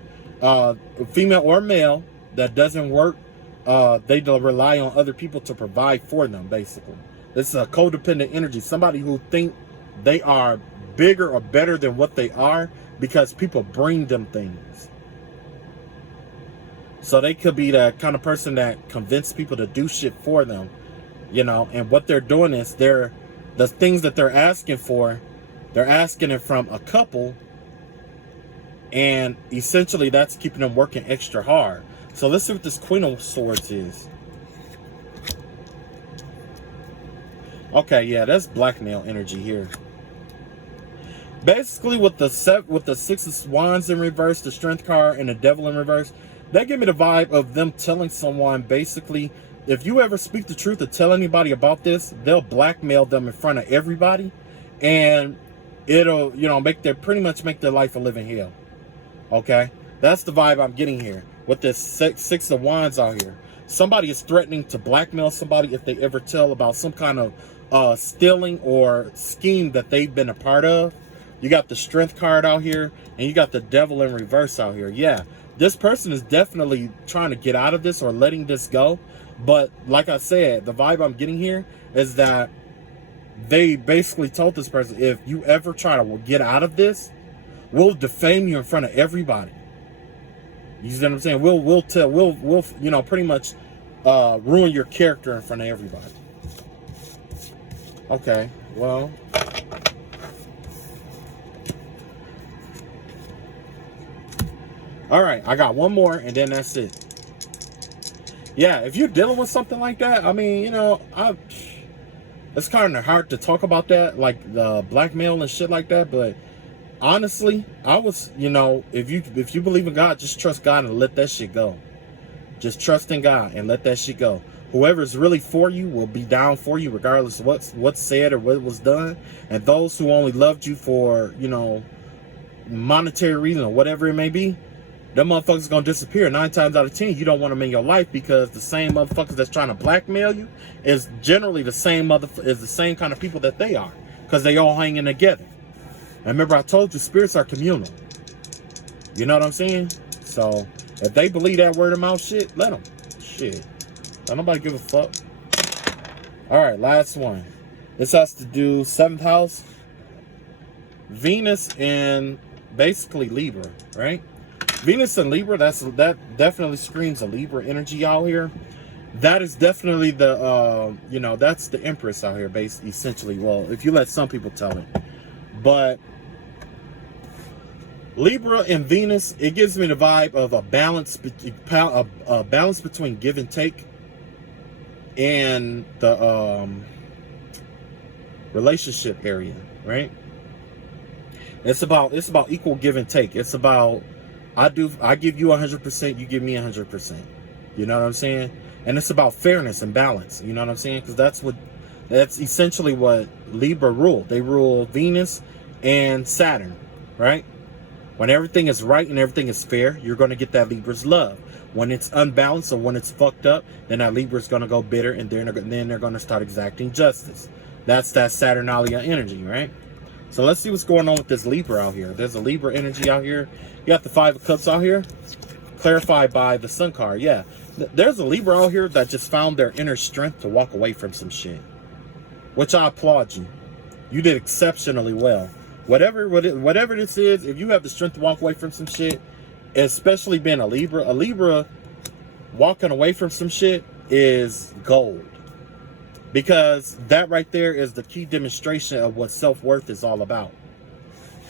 female or male that doesn't work. They rely on other people to provide for them, basically. This is a codependent energy. Somebody who think they are bigger or better than what they are because people bring them things. So they could be the kind of person that convince people to do shit for them, you know. And what they're doing is the things that they're asking for, they're asking it from a couple, and essentially that's keeping them working extra hard. So let's see what this Queen of Swords is. Okay, yeah, that's blackmail energy here. Basically, with the Six of Wands in reverse, the Strength card, and the Devil in reverse, that give me the vibe of them telling someone, basically, if you ever speak the truth or tell anybody about this, they'll blackmail them in front of everybody, and it'll, you know, pretty much make their life a living hell. Okay, that's the vibe I'm getting here with this Six of Wands out here. Somebody is threatening to blackmail somebody if they ever tell about some kind of stealing or scheme that they've been a part of. You got the Strength card out here, and you got the Devil in reverse out here. Yeah, this person is definitely trying to get out of this or letting this go. But like I said, the vibe I'm getting here is that they basically told this person, if you ever try to get out of this, we'll defame you in front of everybody. You see what I'm saying? We'll you know, pretty much ruin your character in front of everybody. Okay, well, all right, I got one more, and then that's it. Yeah, if you're dealing with something like that, I mean, you know, it's kind of hard to talk about that, like the blackmail and shit like that. But honestly, I was, you know, if you believe in God, just trust God and let that shit go. Just trust in God and let that shit go. Whoever's really for you will be down for you regardless of what's said or what was done. And those who only loved you for, you know, monetary reason or whatever it may be, them motherfuckers gonna disappear. 9 times out of 10, you don't want them in your life, because the same motherfuckers that's trying to blackmail you is generally the same kind of people that they are, because they all hanging together. And remember, I told you, spirits are communal. You know what I'm saying? So if they believe that word of mouth shit, let them. Shit, don't nobody give a fuck. All right, last one. This has to do 7th house, Venus and basically Libra, right? Venus and Libra, that definitely screams a Libra energy out here. That is definitely the, you know, that's the Empress out here, based essentially. Well, if you let some people tell it. But Libra and Venus, it gives me the vibe of a balance between give and take and the relationship area, right? It's about equal give and take. It's about I give you 100%, you give me 100%. You know what I'm saying? And it's about fairness and balance. You know what I'm saying? Because that's essentially what Libra rule. They rule Venus and Saturn, right? When everything is right and everything is fair, you're going to get that Libra's love. When it's unbalanced or when it's fucked up, then that Libra's going to go bitter, and then they're going to start exacting justice. That's that Saturnalia energy, right? So let's see what's going on with this Libra out here. There's a Libra energy out here. You got the 5 of Cups out here, clarified by the Sun card. Yeah, there's a Libra out here that just found their inner strength to walk away from some shit, which I applaud you. You did exceptionally well. Whatever this is, if you have the strength to walk away from some shit, especially being a Libra walking away from some shit is gold. Because that right there is the key demonstration of what self-worth is all about.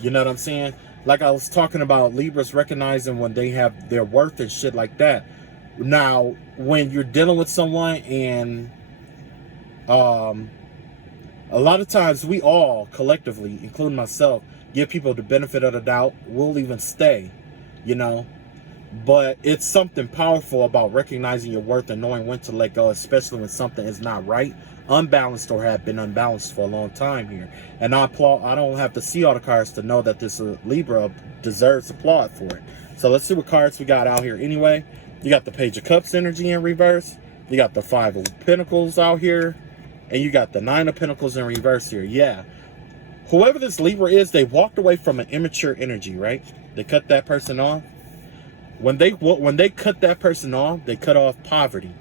You know what I'm saying? Like I was talking about, Libras recognizing when they have their worth and shit like that. Now, when you're dealing with someone and a lot of times we all collectively, including myself, give people the benefit of the doubt. We'll even stay, you know. But it's something powerful about recognizing your worth and knowing when to let go, especially when something is not right, unbalanced, or have been unbalanced for a long time here. And I applaud. I don't have to see all the cards to know that this Libra deserves applaud for it. So let's see what cards we got out here anyway. You got the Page of Cups energy in reverse. You got the 5 of Pentacles out here. And you got the 9 of Pentacles in reverse here. Yeah. Whoever this Libra is, they walked away from an immature energy, right? They cut that person off. When they cut that person off, they cut off poverty.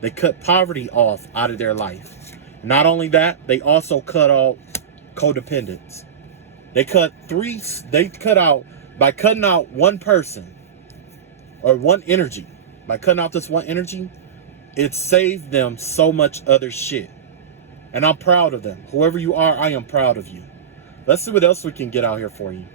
They cut poverty off out of their life. Not only that, they also cut out codependence. By cutting out one person or one energy, by cutting out this one energy, it saved them so much other shit. And I'm proud of them. Whoever you are, I am proud of you. Let's see what else we can get out here for you.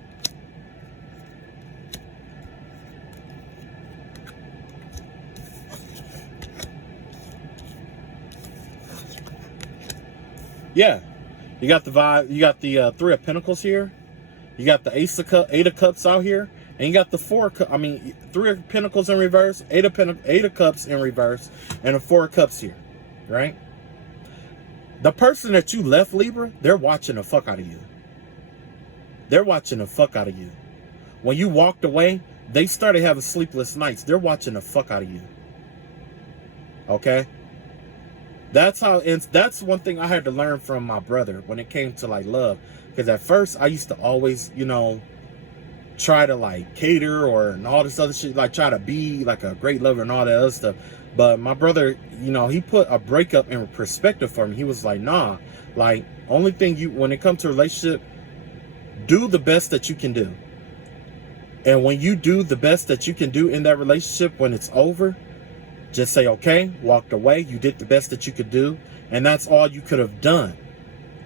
Yeah, you got the vibe. You got the 3 of Pentacles here. You got the 8 of Cups out here, and you got the 3 of Pentacles in reverse, 8 of Cups in reverse, and a 4 of Cups here, right? The person that you left, Libra, they're watching the fuck out of you. They're watching the fuck out of you. When you walked away, they started having sleepless nights. They're watching the fuck out of you. Okay? That's one thing I had to learn from my brother when it came to like love. Because at first I used to always, you know, try to like cater and all this other shit, like try to be like a great lover and all that other stuff. But my brother, you know, he put a breakup in perspective for me. He was like, nah, like only thing when it comes to a relationship, do the best that you can do. And when you do the best that you can do in that relationship, when it's over, just say, okay, walked away. You did the best that you could do. And that's all you could have done.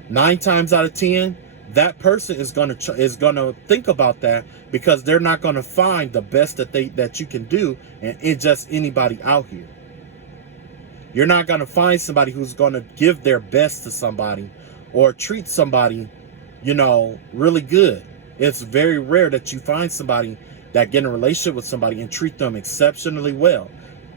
9 times out of 10, that person is gonna think about that, because they're not gonna find the best that you can do in just anybody out here. You're not gonna find somebody who's gonna give their best to somebody or treat somebody, you know, really good. It's very rare that you find somebody that get in a relationship with somebody and treat them exceptionally well.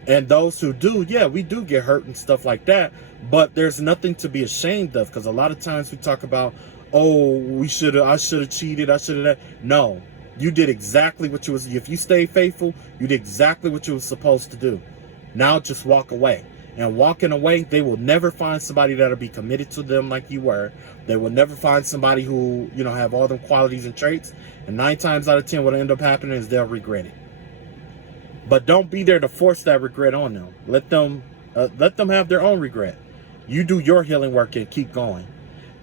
And those who do, yeah, we do get hurt and stuff like that. But there's nothing to be ashamed of, because a lot of times we talk about, oh, I should have cheated, I should have. No, you did exactly what you was. If you stayed faithful, you did exactly what you were supposed to do. Now just walk away. And walking away, they will never find somebody that'll be committed to them like you were. They will never find somebody who, you know, have all them qualities and traits. And 9 times out of 10, what'll end up happening is they'll regret it. But don't be there to force that regret on them. Let them have their own regret. You do your healing work and keep going.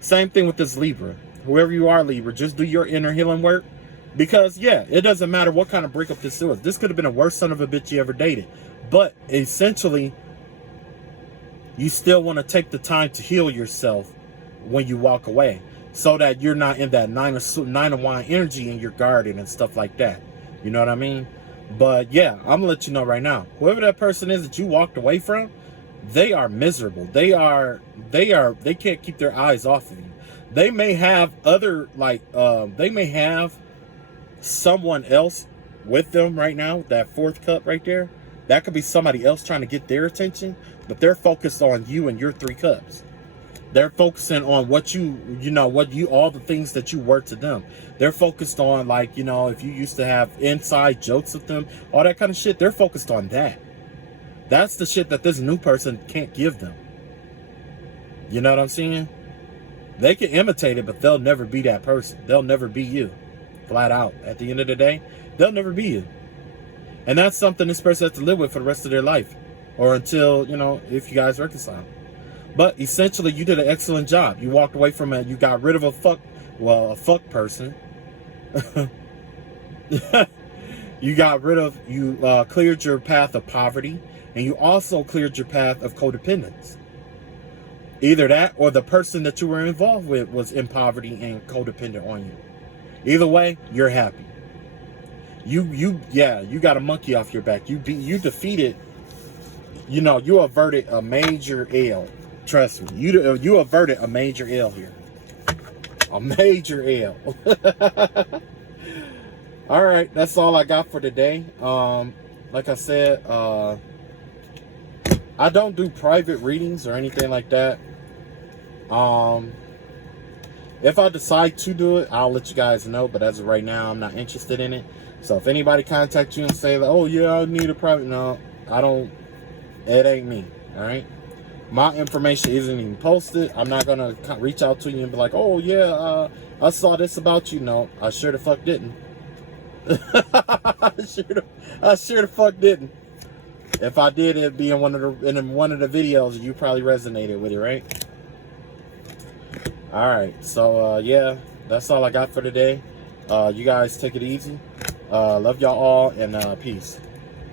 Same thing with this Libra. Whoever you are, Libra, just do your inner healing work. Because, yeah, it doesn't matter what kind of breakup this was. This could have been the worst son of a bitch you ever dated. But essentially, you still want to take the time to heal yourself when you walk away, so that you're not in that nine of wine energy in your garden and stuff like that. You know what I mean? But yeah, I'm gonna let you know right now, whoever that person is that you walked away from, they are miserable. They can't keep their eyes off of you. They may have other, they may have someone else with them right now. That 4th cup right there, that could be somebody else trying to get their attention, but they're focused on you and your 3 cups. They're focusing on what all the things that you were to them. They're focused on, like, you know, if you used to have inside jokes with them, all that kind of shit, they're focused on that. That's the shit that this new person can't give them. You know what I'm saying? They can imitate it, but they'll never be that person. They'll never be you. Flat out. At the end of the day, they'll never be you. And that's something this person has to live with for the rest of their life. Or until, you know, if you guys reconcile. But essentially, you did an excellent job. You walked away from it. You got rid of a fuck person. You cleared your path of poverty. And you also cleared your path of codependence. Either that or the person that you were involved with was in poverty and codependent on you. Either way, you're happy. You got a monkey off your back. You defeated, you know, you averted a major L. Trust me, you averted a major L here. A major L. All right, that's all I got for today. Like I said, I don't do private readings or anything like that. If I decide to do it, I'll let you guys know. But as of right now, I'm not interested in it. So if anybody contacts you and say, like, oh yeah, I need a private, no, I don't. It ain't me. All right. My information isn't even posted. I'm not gonna reach out to you and be like, oh yeah, I saw this about you. No, I sure the fuck didn't. I sure the fuck didn't. If I did, it'd be in one of the videos. You probably resonated with it, right? All right. So yeah, that's all I got for today. You guys take it easy. Love y'all all, and peace.